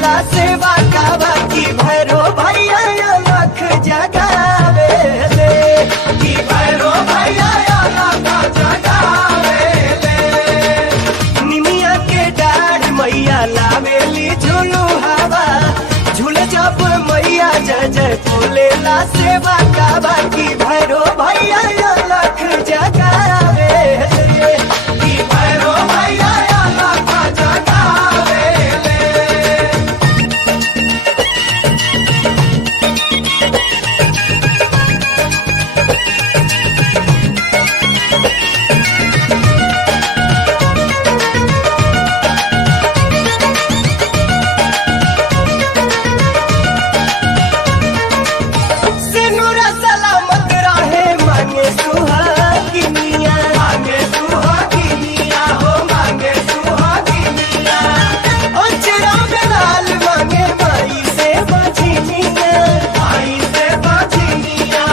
झूलेला सेवा कावा की भैरो भैया लख जगावे ले की भैरो भैया लख जगावे ले। निमिया के डाढ़ मैया लावेली झूलू हवा झूले जब मैया जय जय बोलेला सेवा कावा की भैरो भैया लख जगावे ले की भैरो भैया लख जगावे ले। सिनुरा सलामत रहे मांगे सुहागिनिया हो मांगे सुहागिनिया। अचरा में लाल मांगे माई से बझिनिया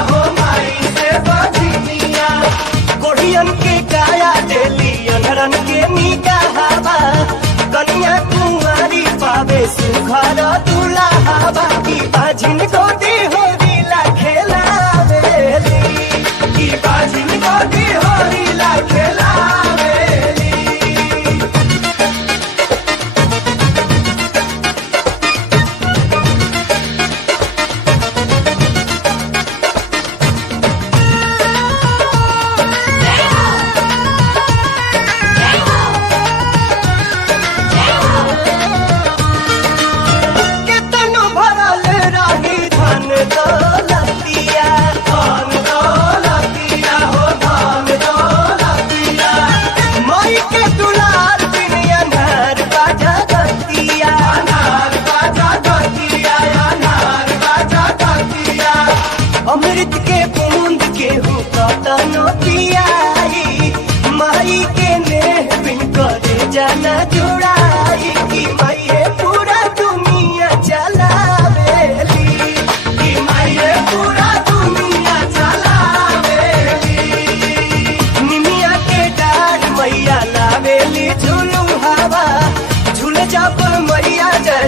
हो माई से बझिनिया। कोढ़ियन के काया देली अनरन के मीका हवा कन्या कुंवारी पावे सुखर दूल्हा हवा की बाझिन गोदी होरीला खेलावेली की बाझिन गोदी होरीला खेलावेली। केतनो भरल रही धन दौलतिया हो धन दौलतिया। माई के दुलार बिन अनार बाजा गतिया अमृत के बूंद के हो कतनो पियाई माई के नेह बिन करे जाना जुड़ाई की माई पूरा दुनिया चलावेली की माई पूरा दुनिया चलावेली। निमिया के डाढ़ मैया लावेली झूलू हवा झूले जब मैया जय